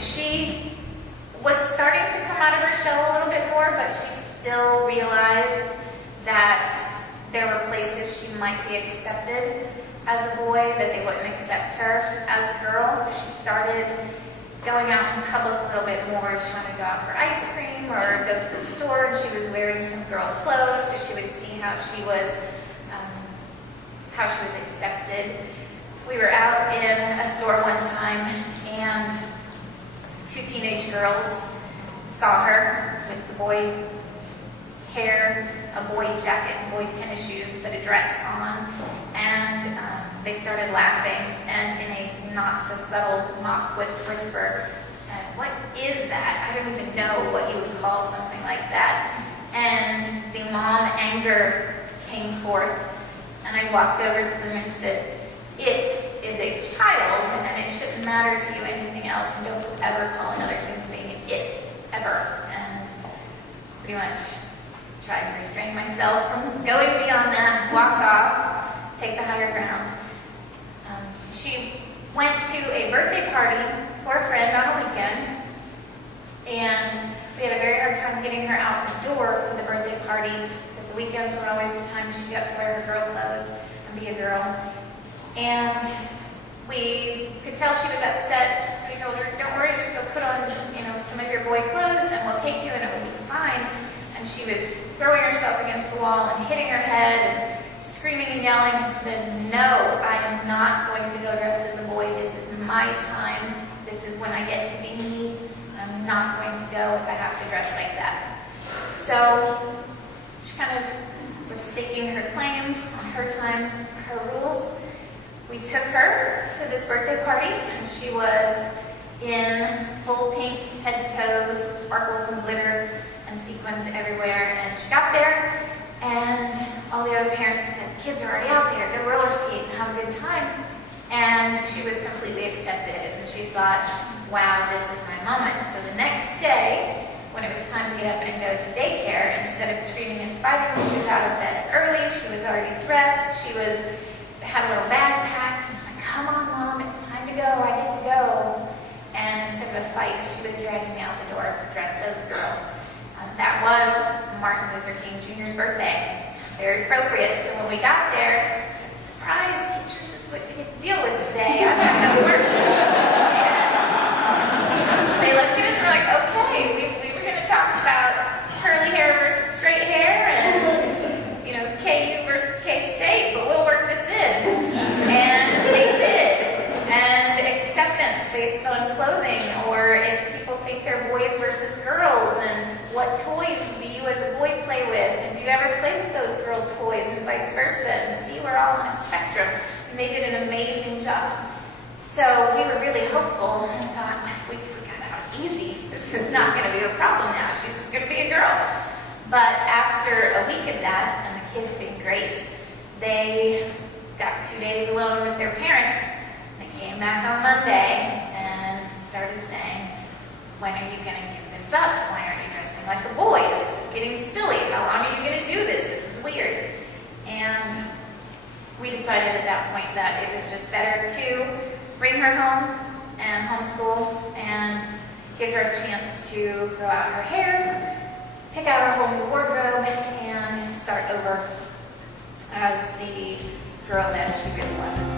She was starting to come out of her shell a little bit more, but she still realized that there were places she might be accepted as a boy that they wouldn't accept her as a girl. So she started going out in public a little bit more. She wanted to go out for ice cream or go to the store, and she was wearing some girl clothes so she would see how she was accepted. We were out in a store one time, and two teenage girls saw her with the boy hair, a boy jacket, and boy tennis shoes, but a dress on, and they started laughing, and in a not so subtle mock whisper said, "What is that? I don't even know what you would call something like that." And the mom anger came forth, and I walked over to them and said, "It is a child, and it shouldn't matter to you anything else, and don't ever call another human being it, ever." And pretty much tried to restrain myself from going beyond that, walk off, take the higher ground. She went to a birthday party for a friend on a weekend, and we had a very hard time getting her out the door for the birthday party, because the weekends were always the time she got to wear her girl clothes and be a girl. And we could tell she was upset, so we told her, "Don't worry, just go put on, some of your boy clothes, and we'll take you, and it will be fine." And she was throwing herself against the wall and hitting her head and screaming and yelling, and said, "No, I am not going to go dressed as a boy. This is my time. This is when I get to be me. I'm not going to go if I have to dress like that." So she kind of was staking her claim on her time, her rules. We took her to this birthday party, and she was in full pink head to toes, sparkles and glitter and sequins everywhere. And she got there, and all the other parents said, "Kids are already out there, go roller skate and have a good time." And she was completely accepted, and she thought, "Wow, this is my moment." So the next day, when it was time to get up and go to daycare, instead of screaming and fighting, she was out of bed early, she was already dressed, had a little bag packed, and was like, "Come on, Mom, it's time to go, I get to go." And instead of a fight, she was dragging me out the door dressed as a girl. That was Martin Luther King Jr.'s birthday. Very appropriate. So when we got there, I said, "Surprise, teachers, this is what you get to deal with today. I'm not going to work." And they looked at it and were like, "Okay, we were going to talk about curly hair versus straight hair and, KU versus K-State, but we'll work this in." And they did. And acceptance based on clothing, or if people think they're boys versus girls, and what toys do you as a boy play with, and do you ever play with those girl toys, and vice versa, and see, we're all on a spectrum. And they did an amazing job. So we were really hopeful and thought, we got out easy. This is not going to be a problem now. She's just going to be a girl. But after a week of that, and the kids being great, they got 2 days alone with their parents. They came back on Monday and started saying, "When are you going to give this up? Why aren't you dressing like a boy? This is getting silly. How long are you going to do this? This is weird." And we decided at that point that it was just better to bring her home and homeschool and give her a chance to grow out her hair, pick out a whole new wardrobe, and start over as the girl that she really was.